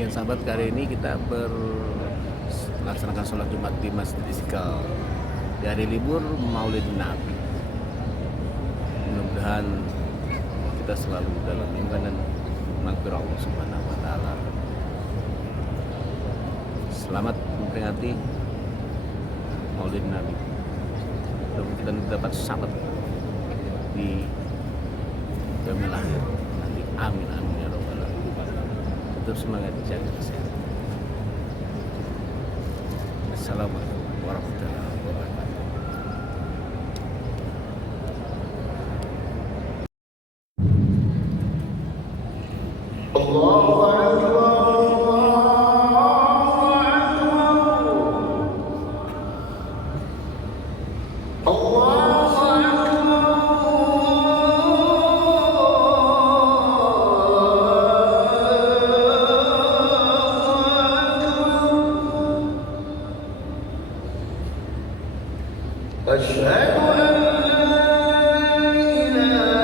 Demikian sahabat, kali ini kita melaksanakan sholat Jumat di Masjid Istiqlal di hari libur Maulid Nabi. Mudah-mudahan kita selalu dalam lindungan dan maghfirah Allah Subhanahu wa taala. Selamat memperingati Maulid Nabi. Mudah-mudahan kita dapat selamat di jamil akhir nanti. Amin amin ya robbal alamin. Tetap semangat, jaga kesehatan. Assalamualaikum warahmatullahi wabarakatuh. Allahu Akbar. أشهد أن لا إله إلا الله.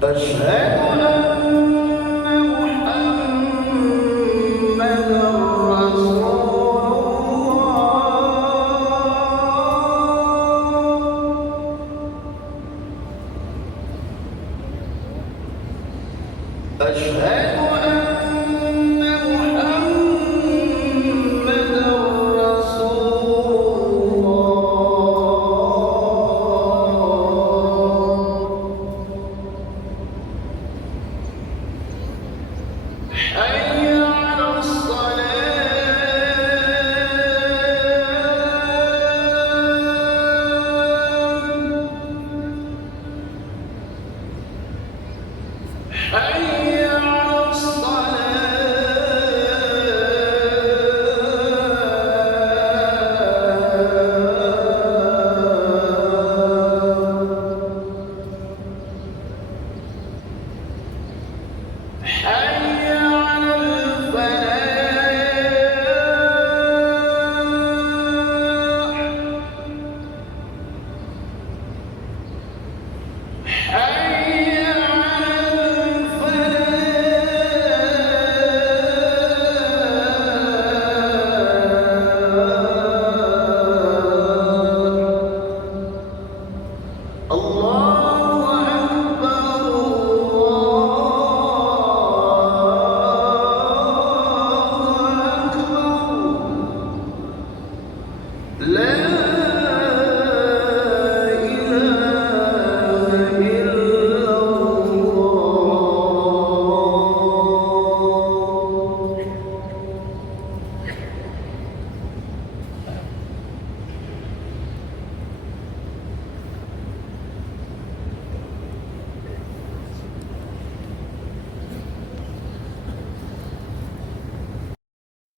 أشهد أن لا إله إلا الله. أشهد أن محمدًا رسول الله. أشهد أن محمدًا رسول الله. حي على الصلاة. حي على الصلاة. حي على الفلاح. حي على الفلاح. الله أكبر. الله أكبر. لا إله إلا الله.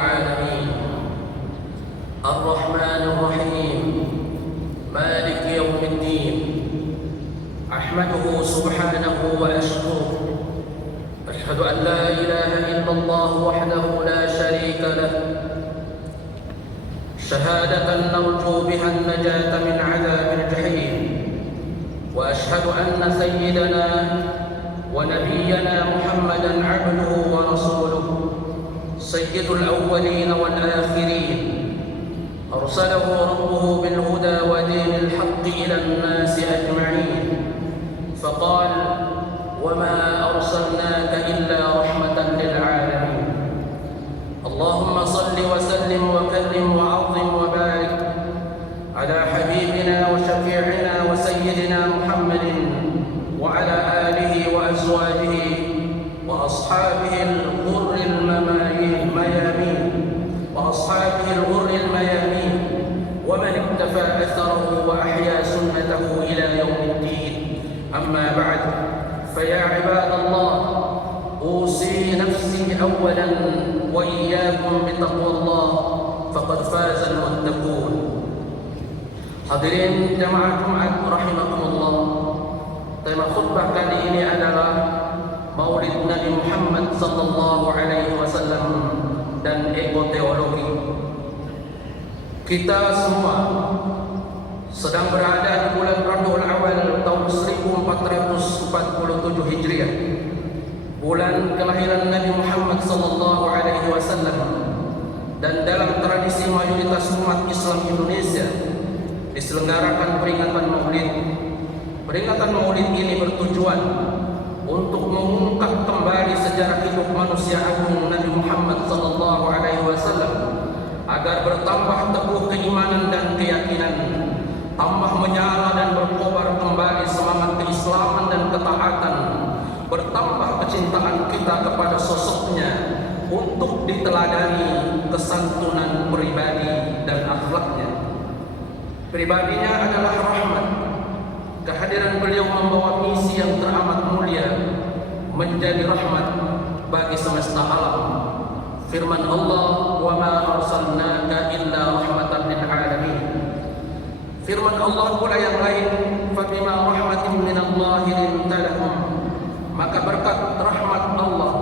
العالمين الرحمن الرحيم مالك يوم الدين أحمده سبحانه وأشكره أشهد أن لا إله إلا الله وحده لا شريك له شهادة نرجو بها النجاة من عذاب الجحيم وأشهد أن سيدنا ونبينا محمدًا عبده ورسوله سيد الأولين والآخرين أرسله ربه بالهدى ودين الحق إلى الناس أجمعين فقال وما أرسلناك إلا رحمة للعالمين. اللهم صل وسلم وكرم وعظم وبارك على حبيبنا وشفيعنا وسيدنا محمد وعلى آله وأزواجه وأصحابه الغر الميامين ومن اقتفى أثره وأحيا سنته إلى يوم الدين. أما بعد، فيا عباد الله، أوصي نفسي أولا وإياكم بتقوى الله فقد فاز المتقون. Hadirin jamaah Jumat rahimakumullah. Tema khutbah kali ini adalah Maulid Nabi Muhammad sallallahu alaihi wasallam dan ekoteologi. Kita semua sedang berada di bulan Rabiul Awal tahun 1447 Hijriah, bulan kelahiran Nabi Muhammad sallallahu alaihi wasallam. Dan dalam tradisi mayoritas umat Islam Indonesia diselenggarakan peringatan Maulid. Peringatan Maulid ini bertujuan untuk mengungkap kembali sejarah hidup manusia agung Nabi Muhammad sallallahu alaihi wasallam agar bertambah teguh keimanan dan keyakinan, tambah menyala dan berkobar kembali semangat keislaman dan ketaatan, bertambah kecintaan kita kepada sosoknya untuk diteladani kesantunan pribadi dan akhlaknya. Pribadinya adalah rahmat. Kehadiran beliau membawa misi yang teramat mulia, menjadi rahmat bagi semesta alam. Firman Allah, "Wa ma arsalnaka illa rahmatan lil alamin." Firman Allah pula yang lain, "Fa bima rahmatin minallahi linta lahum." Maka berkat rahmat Allah,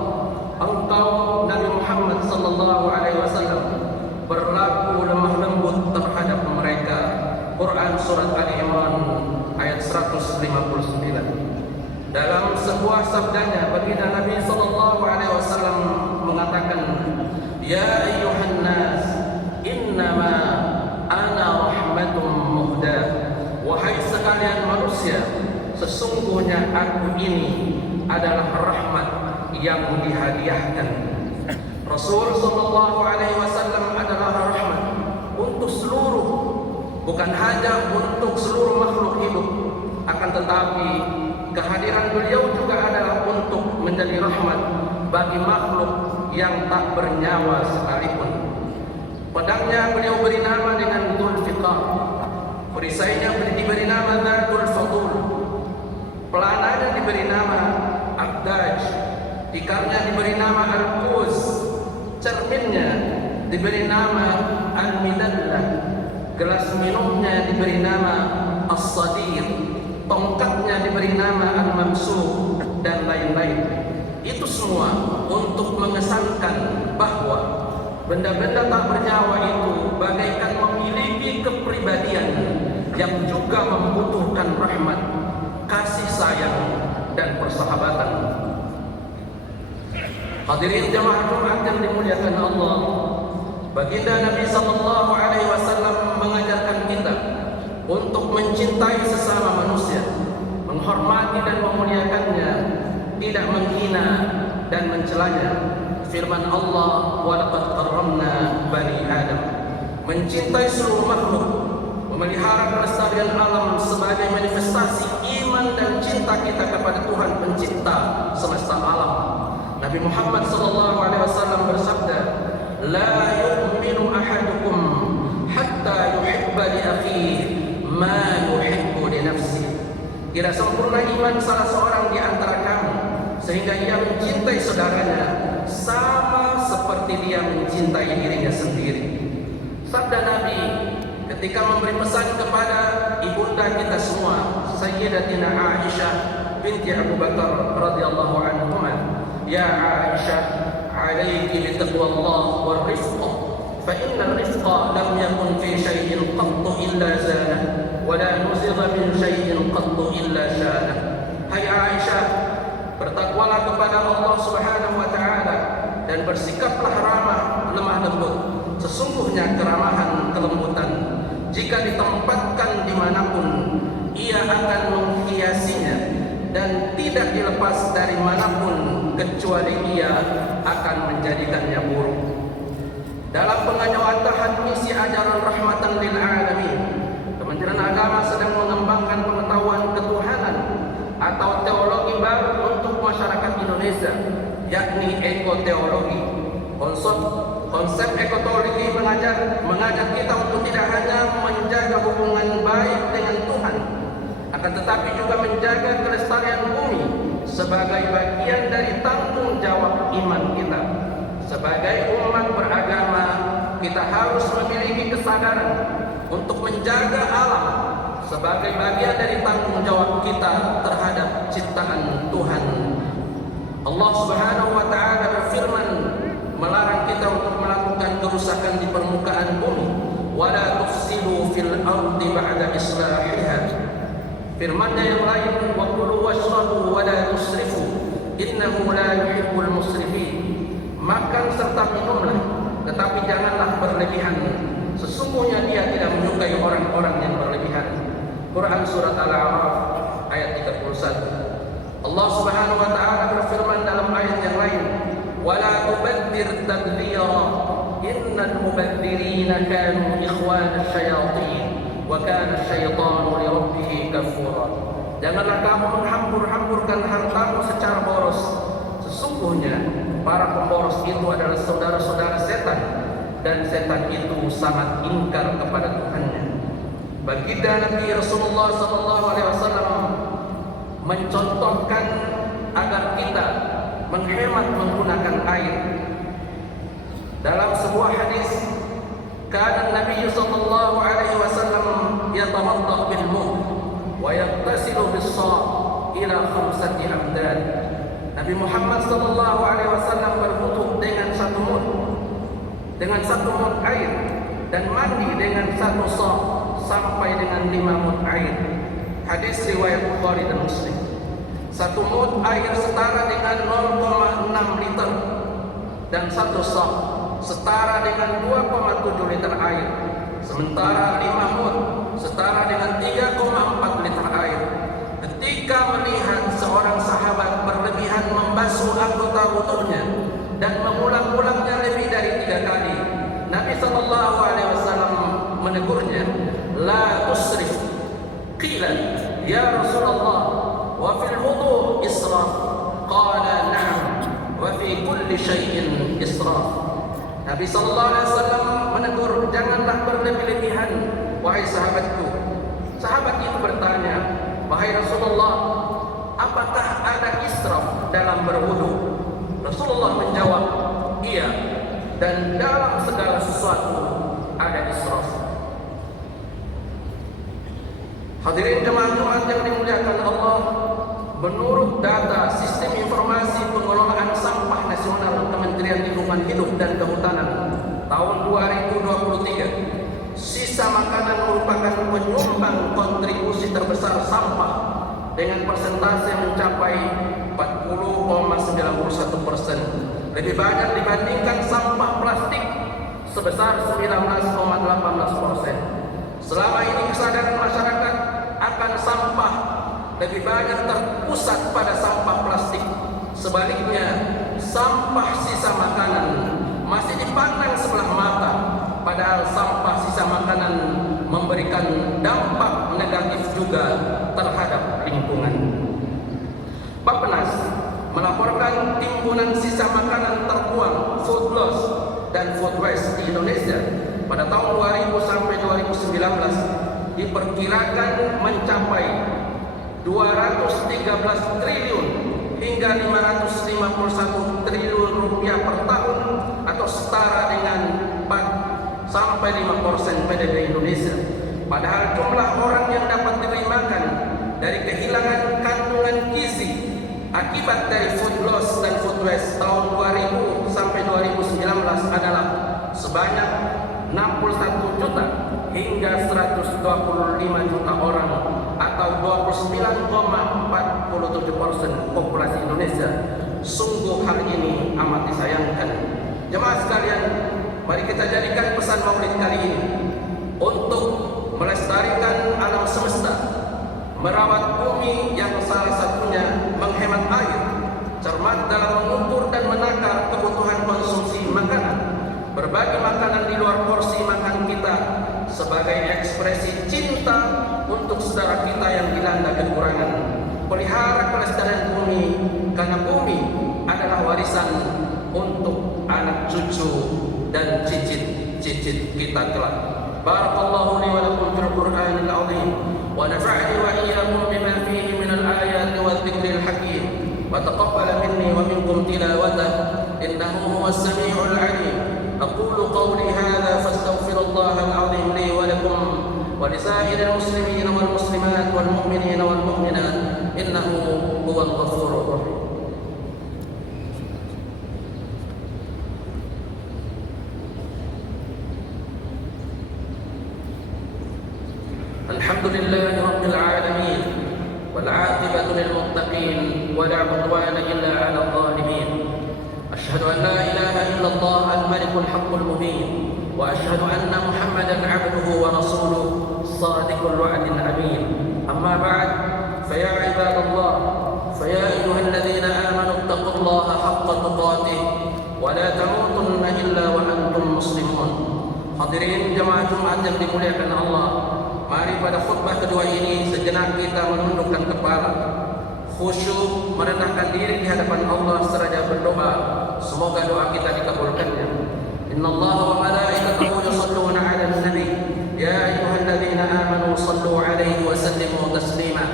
engkau Nabi Muhammad sallallahu alaihi wasallam berlaku lemah lembut terhadap mereka. Quran surat Ali Imran ayat 159. Dalam sebuah sabdanya, baginda Nabi sallallahu alaihi wasallam mengatakan, "Ya ayyuhan nas, innama ana rahmatun muhdah." Wahai sekalian manusia, sesungguhnya aku ini adalah rahmat yang dihadiahkan. Rasul sallallahu alaihi wasallam adalah rahmat untuk seluruh, bukan hanya untuk seluruh makhluk hidup, akan tetapi kehadiran beliau juga adalah untuk menjadi rahmat bagi makhluk yang tak bernyawa sekalipun. Pedangnya beliau beri nama dengan Dzulfiqar, perisainya diberi nama Dzul Fadul, pelananya diberi nama Abdaj, tikarnya diberi nama Al-Quz, cerminnya diberi nama Al-Midallah, gelas minumnya diberi nama As-Sadir, tongkatnya diberi nama Al-Mamsuh, dan lain-lain. Itu semua untuk mengesankan bahwa benda-benda tak bernyawa itu bagaikan memiliki kepribadian yang juga membutuhkan rahmat, kasih sayang, dan persahabatan. Hadirin jamaah Jumat yang dimuliakan Allah, baginda Nabi sallallahu alaihi wasallam mengajarkan kita untuk mencintai sesama manusia, menghormati dan memuliakannya, tidak menghina dan mencelanya. Firman Allah, "Wa laqad karramna bani Adam." Mencintai seluruh makhluk, memelihara kelestarian alam sebagai manifestasi iman dan cinta kita kepada Tuhan pencipta semesta alam. Nabi Muhammad sallallahu alaihi wasallam bersabda, "La yu'minu ahadukum hatta yuhibba li akhihi ma yuhibbu li nafsihi." Tidak sempurna iman salah seorang di antara kamu sehingga ia mencintai saudaranya sama seperti dia mencintai dirinya sendiri. Sabda Nabi ketika memberi pesan kepada ibunda kita semua, Sayyidatina Aisyah binti Abu Bakar radhiyallahu anhuma, "Ya Aisyah, 'alaiki bi taqwallah war rifq, fa inna ar-rifqa lam yakun fi shay'in qattu illa zanah, wa la nuzigha min shay'in qattu illa shanah." Hai Aisyah, bertakwalah kepada Allah Subhanahu wa taala dan bersikaplah ramah, lemah lembut. Sesungguhnya keramahan, kelembutan, jika ditempatkan dimanapun, ia akan menghiasinya dan tidak dilepas dari manapun kecuali ia akan menjadikannya buruk. Dalam pengajuan misi ajaran rahmatan lil alamin, Kementerian Agama sedang mengembangkan pengetahuan ketuhanan atau teologi baru untuk masyarakat Indonesia, yakni ekoteologi. Konsep ekoteologi mengajak kita untuk tidak hanya menjaga hubungan baik dengan Tuhan, akan tetapi juga menjaga kelestarian bumi sebagai bagian dari tanggung jawab iman kita. Sebagai umat beragama, kita harus memiliki kesadaran untuk menjaga alam sebagai bagian dari tanggung jawab kita terhadap ciptaan Tuhan. Allah Subhanahu wa taala berfirman melarang kita untuk melakukan kerusakan di permukaan bumi. Wala tufsidu fil ardi ba'da islahiha. Firman-Nya yang lain, wa kulu washrabu wa la tusrifu innahu la yuhibbul musrifin. Makan serta minumlah, tetapi janganlah berlebihan. Sesungguhnya Dia tidak menyukai orang-orang yang berlebihan. Quran surat Al-A'raf ayat 31. Allah Subhanahu wa taala berfirman dalam ayat yang lain, wala tubadzir tabdzira innal mubadzirina kanu ikhwana syayatin wa kana syaitanu li rabbih kafura. Janganlah kamu menghambur-hamburkan hartamu secara boros. Sesungguhnya para pemboros itu adalah saudara-saudara setan, dan setan itu sangat ingkar kepada Tuhannya. Baginda Nabi Rasulullah SAW mencontohkan agar kita menghemat menggunakan air. Dalam sebuah hadis, kana Nabi sallallahu alaihi wasallam yatawadda bil mud wa yaghtasilu bis sa' ila 5 amdad. Nabi Muhammad sallallahu alaihi wasallam berwudu dengan satu mud air, dan mandi dengan satu sa' sampai dengan 5 mud air. Hadis riwayat Bukhari dan Muslim. Satu mud air setara dengan 0,6 liter, dan satu sa' setara dengan 2,7 liter air. Sementara 5 mud setara dengan 3,4 liter air. Ketika melihat seorang sahabat berlebihan membasuh anggota wudunya dan mengulang-ulangnya lebih dari 3 kali, Nabi sallallahu alaihi wasallam menegurnya, la tusrif. Qila ya Rasulullah, wa fil wudu israf? Qala na'am, wa fi kulli syai'in israf. Nabi sallallahu alaihi wasallam menegur, janganlah berlebih-lebihan wahai sahabatku. Sahabat itu bertanya, wahai Rasulullah, apakah ada israf dalam berwudu? Rasulullah menjawab, iya, dan dalam segala sesuatu ada israf. Hadirin jemaah Jumat yang dimuliakan Allah, menurut data Sistem Informasi Pengelolaan Sampah Nasional Kementerian Lingkungan Hidup dan Kehutanan tahun 2023, sisa makanan merupakan penyumbang kontribusi terbesar sampah dengan persentase mencapai 40,91%, lebih banyak dibandingkan sampah plastik sebesar 19,18%. Selama ini kesadaran masyarakat akan sampah lebih banyak terpusat pada sampah plastik. Sebaliknya, sampah sisa makanan masih dipandang sebelah mata, padahal sampah sisa makanan memberikan dampak negatif juga terhadap lingkungan. Bappenas melaporkan timbunan sisa makanan terbuang, food loss dan food waste di Indonesia pada tahun 2000 sampai 2019 diperkirakan mencapai 213 triliun hingga 551 triliun rupiah per tahun, atau setara dengan 4 sampai 5% PDB Indonesia. Padahal jumlah orang yang dapat diberi makan dari kehilangan kandungan gizi akibat dari food loss dan food waste tahun 2000 sampai 2019 adalah sebanyak 61 juta hingga 125 juta orang, atau 29,47% populasi Indonesia. Sungguh hal ini amat disayangkan. Jemaah sekalian, mari kita jadikan pesan Maulid kali ini untuk melestarikan alam semesta, merawat bumi yang salah satunya menghemat air, cermat dalam mengukur dan menakar kebutuhan konsumsi makanan, berbagi makanan di luar porsi makan kita sebagai ekspresi cinta untuk saudara kita yang dilanda kekurangan. Pelihara kelestarian bumi, karena bumi adalah warisan untuk anak cucu dan cicit-cicit kita kelak. Barakallahu li wa lakum fil Qur'anil 'azim wa nafa'ani wa iyyakum bima fihi minal ayati wadh dhikril hakim wa taqabbal minni wa minkum tilawatahu innahu huwas samii'ul 'aliim. أقول قولي هذا فاستغفر الله العظيم لي ولكم ولسائر المسلمين والمسلمات والمؤمنين والمؤمنات إنه هو الغفور الرحيم. الحمد لله رب العالمين والعاقبة للمتقين ولا عدوان إلا على الظالمين. أشهد أن لا إله إلا الله الملك الحق المبين، وأشهد أن محمدا عبده ورسوله صادق الوعد الأمين. أما بعد، فيا عباد الله، فيا أيها الذين آمنوا اتقوا الله حق تقاته ولا تموتن إلا وأنتم مسلمون. Hadirin jemaah Jumat yang dimuliakan Allah, mari pada khutbah kedua ini sejenak kita menundukkan kepala, khusyuk merendahkan diri di hadapan Allah seraya berdoa. Semoga doa kita dikabulkannya. Innallaha wa malaikatahu yusholluna 'alan nabi ya ayyuhalladzina amanu shallu 'alaihi wa sallimu taslima.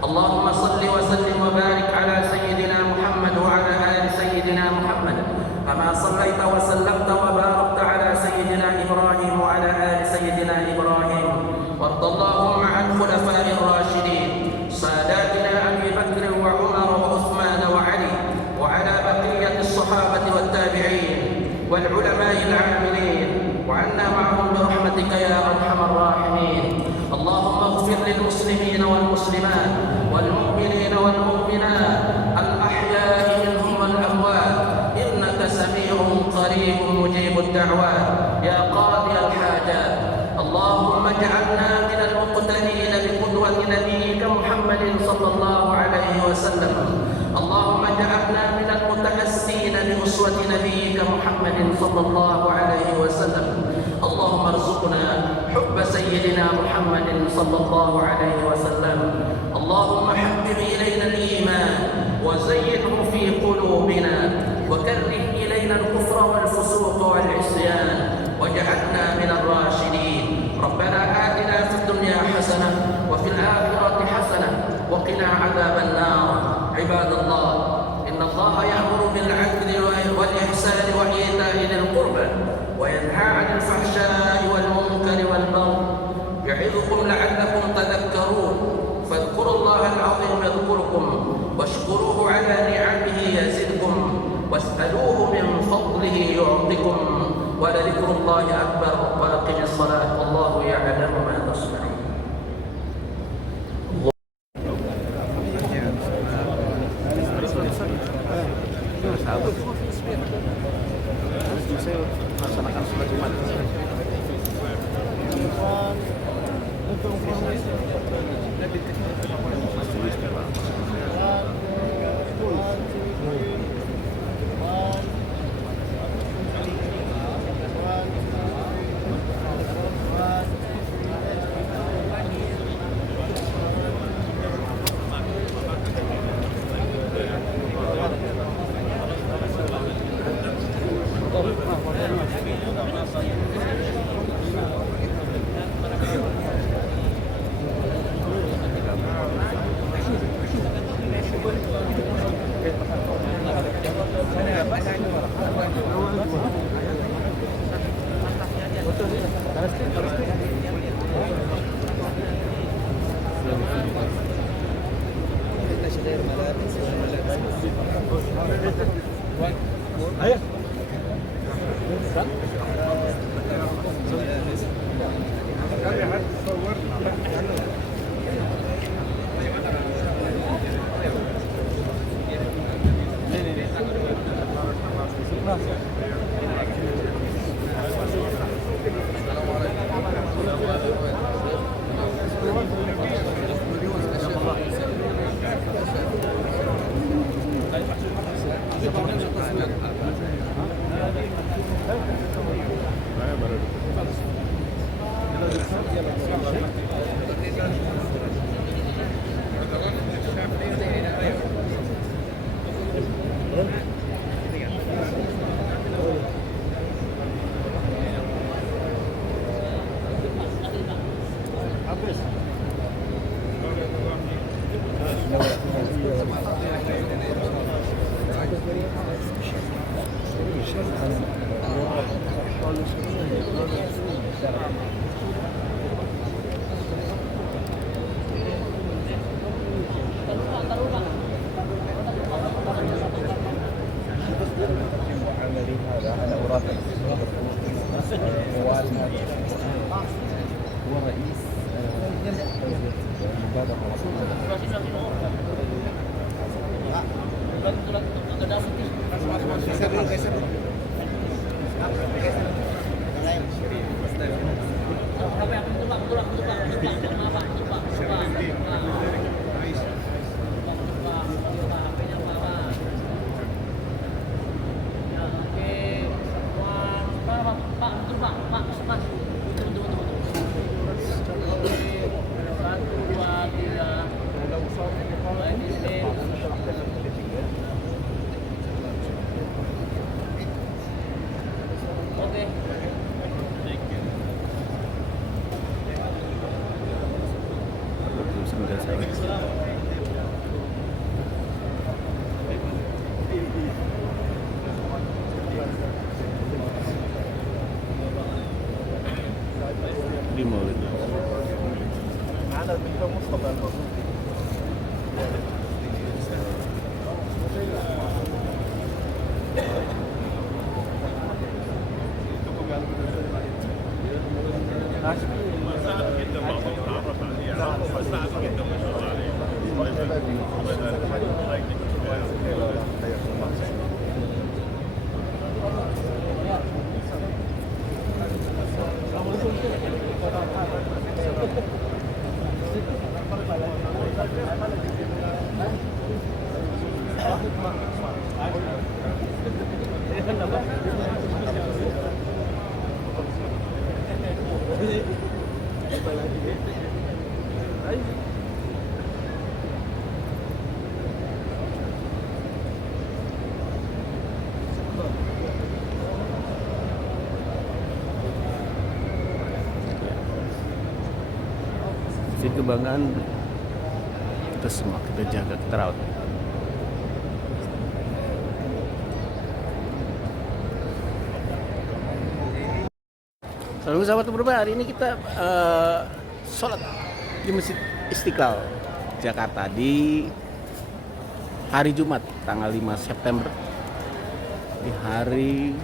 Allahumma shalli wa sallim wa barik 'ala sayyidina Muhammad wa 'ala ali sayyidina Muhammad kama shallaita wa sallamta wa barakta 'ala sayyidina Ibrahim wa 'ala ali sayyidina Ibrahim. وارض اللهم عن خلفاء الراشدين ساداتنا أبي بكر وعمر وعثمان وعلي وعلى بقية الصحابة والتابعين والعلماء العاملين وعنا معهم برحمتك يا أرحم الراحمين. اللهم اغفر للمسلمين والمسلمات والمؤمنين والمؤمنات الأحياء منهم والأموات إنك سميع قريب مجيب الدعوات يا قاضي الحاجات. اللهم اجعلنا من المقتدين بقدوة نبيك محمد صلى الله عليه وسلم. اللهم اجعلنا من المتأسين بأسوة نبيك محمد صلى الله عليه وسلم. اللهم ارزقنا حب سيدنا محمد صلى الله عليه وسلم. اللهم حبب إلينا الإيمان وزينه في قلوبنا وكره إلينا الكفر والفسوق والعصيان واجعلنا من الراشدين. ربنا آتنا في الدنيا حسنة وفي الآخرة حسنة وقنا عذاب النار. عباد الله، إن الله يأمر بالعدل والإحسان وإيتاء ذي القربى وينهى عن الفحشاء والمنكر والبغي يعظكم لعلكم تذكرون. فاذكروا الله العظيم يذكركم واشكروه على نعمه يزدكم واسألوه من فضله يعطكم ولذكر الله أكبر. وأقم الصلاة والله يعلم ما تصنعون. Laksanakan sholat Jumat. Ayo. Di Maulid. Jadi kebanggaan kita semua, kita jaga, kita rawat. Salam sahabat berubah, hari ini kita sholat di Masjid Istiqlal Jakarta di hari Jumat tanggal 5 September di hari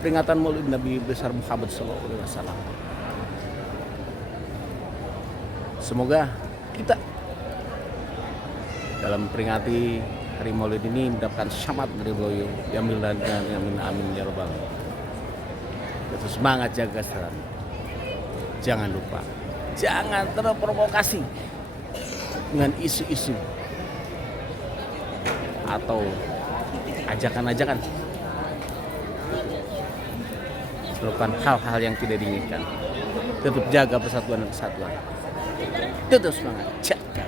peringatan Maulid Nabi besar Muhammad SAW. Semoga kita dalam peringati hari Maulid ini mendapatkan syafaat dari beliau, Jamil dan amin amin ya rabbal alamin. Terus semangat jaga kesehatan. Jangan lupa, jangan terprovokasi dengan isu-isu atau ajakan-ajakan melakukan hal-hal yang tidak diinginkan. Tetap jaga persatuan dan kesatuan. Tetap semangat, jaga.